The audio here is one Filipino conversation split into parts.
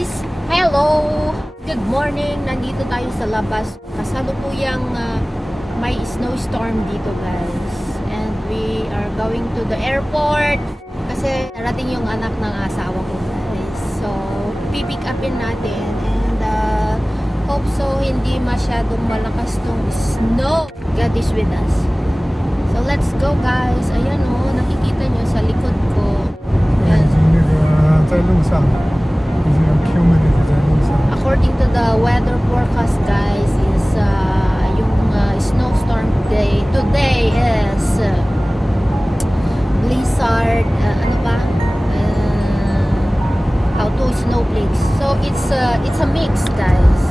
guys! Hello! Good morning! Nandito tayo sa labas. Kasalukuyang may snowstorm dito guys. And we are going to the airport. Kasi narating yung anak ng asawa ko guys. So, pipick upin natin. And hope so hindi masyadong malakas tong snow. God is with us. So, let's go guys. Ayan o, nakikita nyo sa likod ko. Ayan. 在路上，已经有 humidity 在路上。 According to the weather forecast guys is yung snowstorm day today is blizzard ano ba how to snowflakes, so it's a mix guys.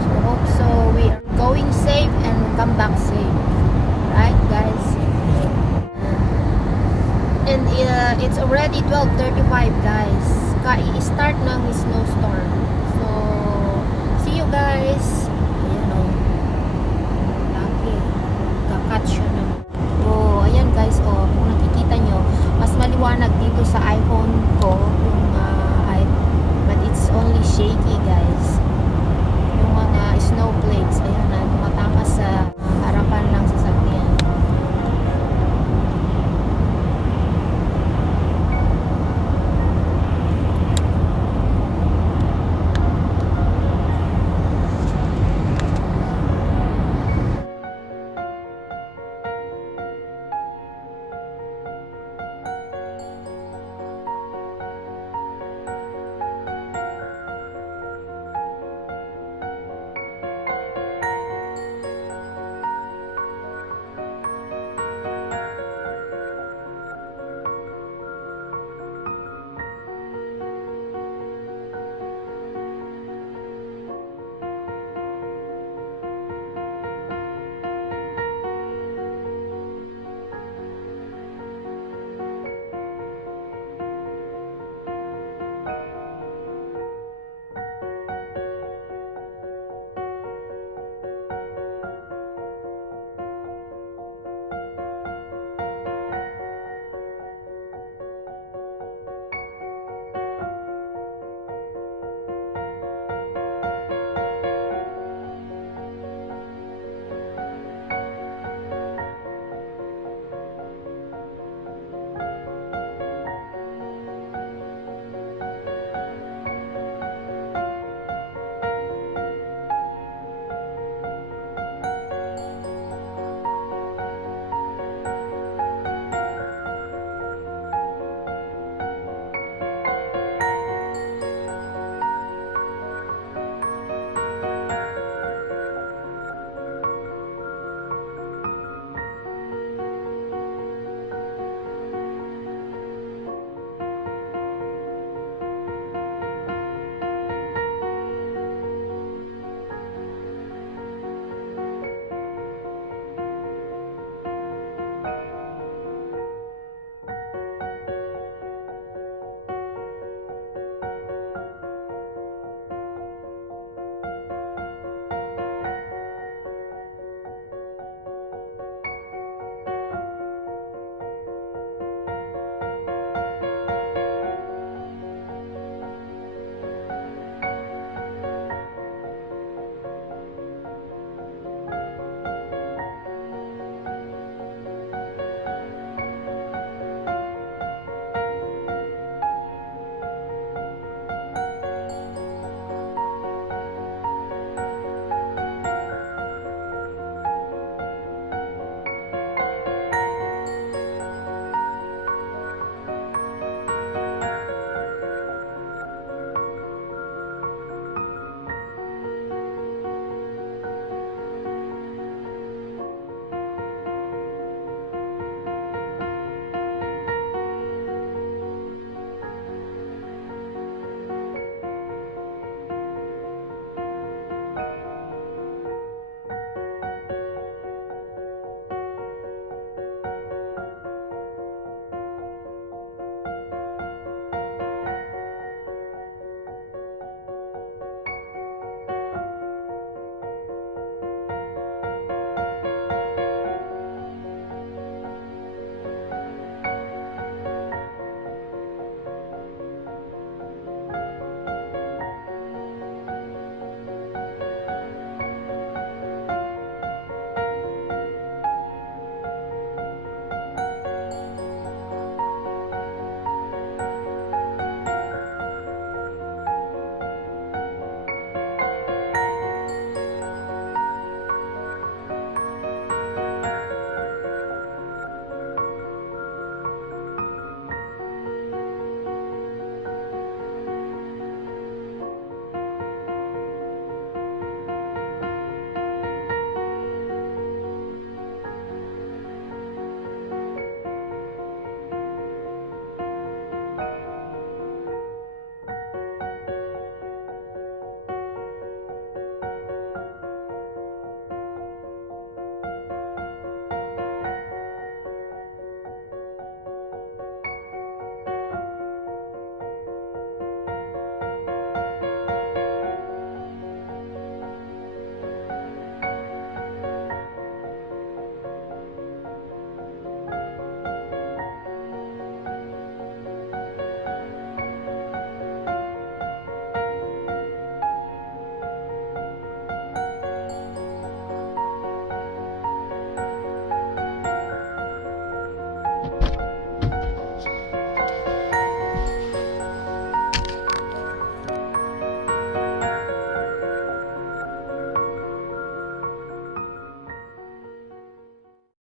So hope so we are going safe and come back safe, right guys? And it's already 12:35 guys. Ka-i-start ng snowstorm. So, see you guys. Ayan o. Laki. Kakatch yun o. Oh, ayan guys o. Kung nakikita nyo, mas maliwanag dito sa iPhone ko. Yung, but it's only shaky guys. Yung mga snowflakes. Ayan na. Tumatakas sa